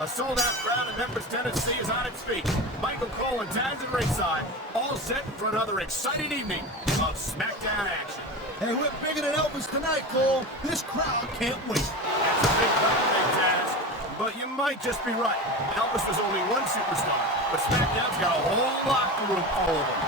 A sold-out crowd in Memphis, Tennessee is on its feet. Michael Cole and Taz at ringside, all set for another exciting evening of SmackDown action. Hey, we're bigger than Elvis tonight, Cole. This crowd can't wait. That's a big crowd today, Taz. But you might just be right. Elvis was only one superstar, but SmackDown's got a whole locker room full of them.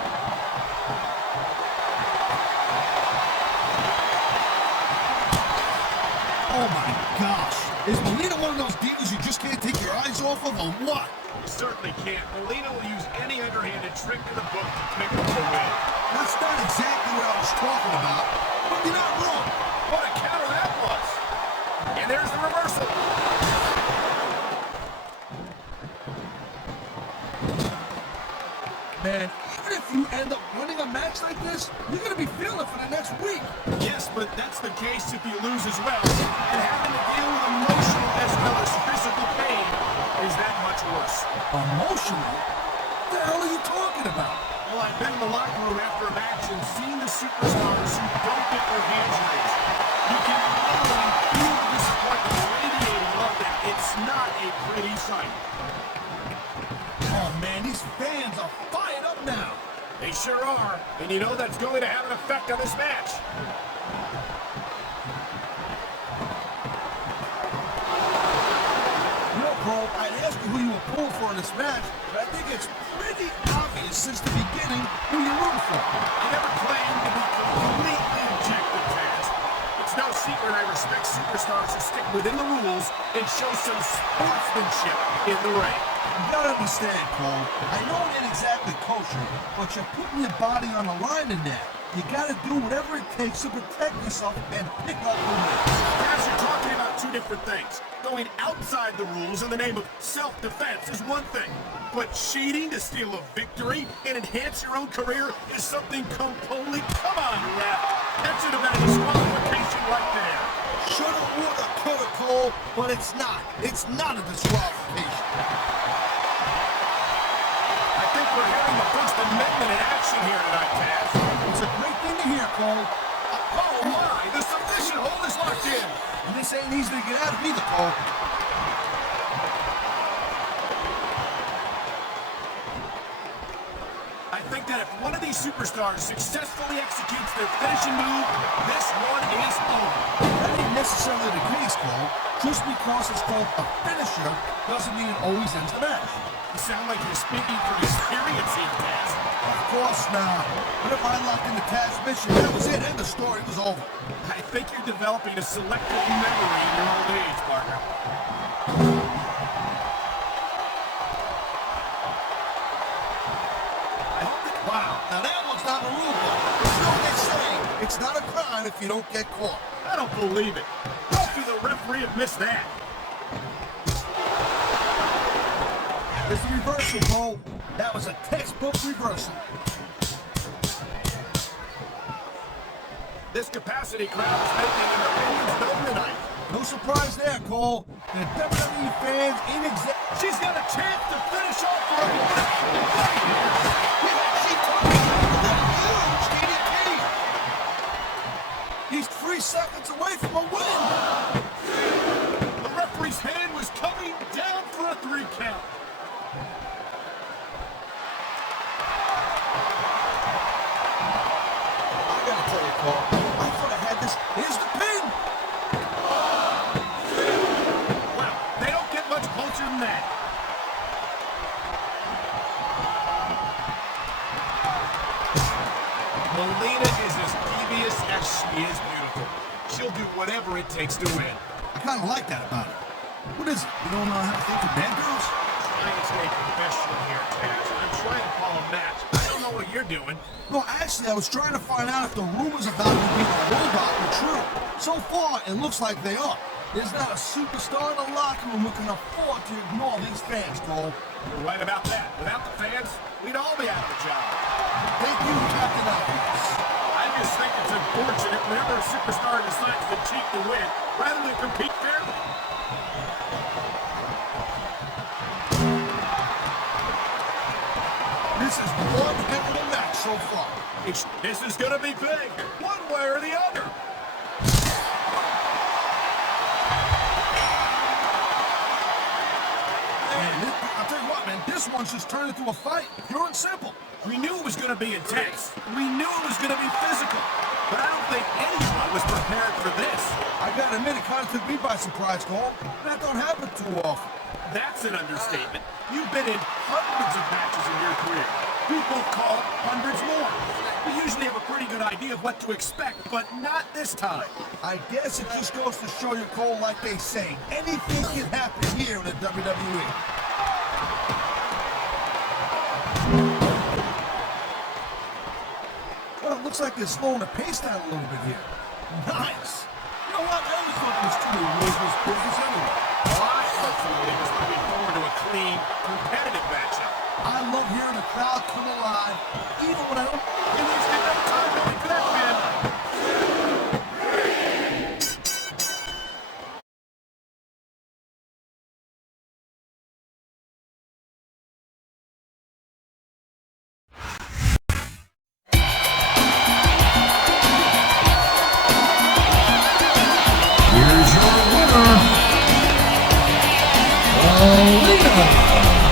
Oh my gosh. Is Melina one of those divas you just can't take your eyes off of, or what? You certainly can't. Melina will use any underhanded trick in the book to pick up the win. That's not exactly what I was talking about, but you're not wrong. What a counter that was. And there's the reversal. Man, even if you end up winning a match like this, you're going to be feeling for the next week. Yes, but that's the case if you lose as well. And having to deal with emotional as well as physical pain is that much worse. Emotional? What the hell are you talking about? Well, I've been in the locker room after a match and seen the superstars who don't get their hands raised. You can literally feel the disappointment radiating off them. It's not a pretty sight. Oh man, these fans are fired up now. They sure are, and you know that's going to have an effect on this match. You know, Cole, I'd ask you who you were pulling for in this match, but I think it's pretty obvious since the beginning who you're rooting for. I never claimed to be completely objective, Taz. It's no secret I respect superstars who stick within the rules and show some sportsmanship in the ring. You gotta understand, Cole. I know it ain't exactly kosher, but you're putting your body on the line in that. You gotta do whatever it takes to protect yourself and pick up the win. Taz, you're talking about two different things. Going outside the rules in the name of self-defense is one thing, but cheating to steal a victory and enhance your own career is something completely... Come on, ref. That should have been a disqualification right there. Shoulda, woulda, coulda, Cole, but it's not. It's not a disqualification. I think we're hearing the First Amendment in action here tonight, Taz. It's a great thing to hear, Cole. Oh my, the submission hold is locked in. And this ain't easy to get out of either, Cole. I think that if one of these superstars successfully executes their finishing move, this one is over. That ain't necessarily the case, Cole. Just because it's called a finisher doesn't mean it always ends the match. You sound like you're speaking from experience here, Taz. Of course not. What if I locked in the Taz mission? That was it, and the story was over. I think you're developing a selective memory in your old age, partner. Wow, now that one's not a rule book. But you know what they say, it's not a crime if you don't get caught. I don't believe it. How could the referee have missed that? It's a reversal, Cole. That was a textbook reversal. This capacity crowd is making an opinions known tonight. No surprise there, Cole. The WWE fans ain't exact. She's got a chance to finish off for a He's 3 seconds away from a win. The referee's hand was coming down for a 3 count. I gotta tell you, Cole, I thought I had this. Here's the pin. Well, they don't get much closer than that. Melina is as devious as she is beautiful. She'll do whatever it takes to win. I kind of like that about her. What is it? You don't know how to think of bad girls? Trying to stay professional here, Taz. I'm trying to call a match. I don't know what you're doing. No, actually, I was trying to find out if the rumors about you being a robot were true. So far, it looks like they are. There's not a superstar in the locker room who can afford to ignore these fans, Cole. You're right about that. Without the fans, we'd all be out of a job. Thank you, Captain Obvious. I just think it's unfortunate whenever a superstar decides to cheat to win, rather than compete fairly. This is one heck of a match so far. This is going to be big, one way or the other. was just turned into a fight, pure and simple. We knew it was going to be intense. We knew it was going to be physical. But I don't think anyone was prepared for this. I gotta admit, it kind of took me by surprise, Cole. That don't happen too often. That's an understatement. You've been in hundreds of matches in your career. People call hundreds more. We usually have a pretty good idea of what to expect, but not this time. I guess it just goes to show you, Cole, like they say, anything can happen here in the WWE. Well, it looks like they're slowing the pace down a little bit here. Nice. You know what? I always thought there was too many rules in this business anyway. I personally was looking forward to a clean, competitive matchup. I love hearing the crowd come alive, even when I don't... You wasted no time waiting for that, man. Here's your winner, Lita.